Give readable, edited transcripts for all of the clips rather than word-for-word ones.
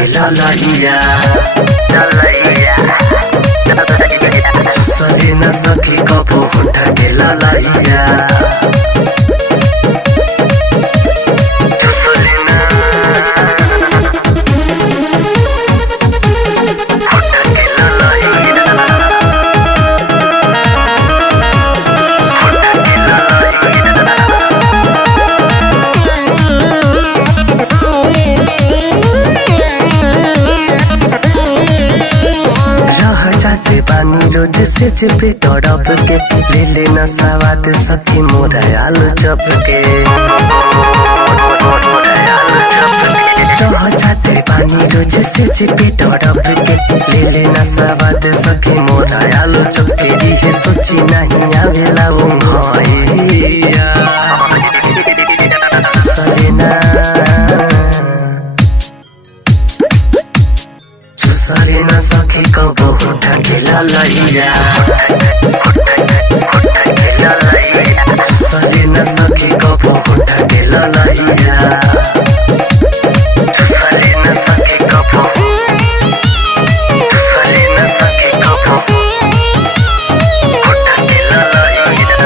के ललैया चुसले न सकी कबो होठ के ललैया चुसले न होठ के ललैया जाते पानी रोज से पे तड़प के ले लेना सवाद सखी मोरा आलू चप के रह जाते पानी रोज से पे तड़प के ले लेना सवाद सखी मोरा आलू चप के ये सोची नहीं आवेला उंघैया चुसलेना चुसले न सखी कबो होठ के ललैया चुसले न सखी कबो होठ के ललैया चुसले न सखी कबो चुसले न सखी कबो होठ के ललैया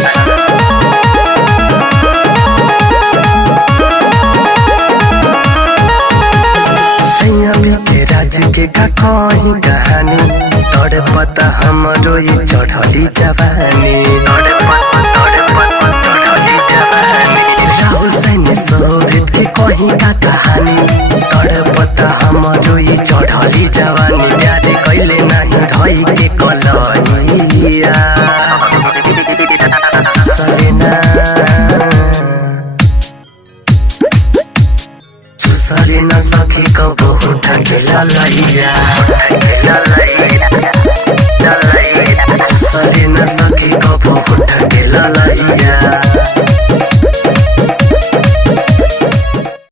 राज के का कहीं कहानी तोड़े पता हमरो ये चढ़ली जवानी राहुल सैन्य शोभित के कहीं का कहानी तोड़े पता हमरो ये चढ़ली जवानी प्यारे कैले नहीं धई के कलैया चुसले न सखी कबो होठ के ललैया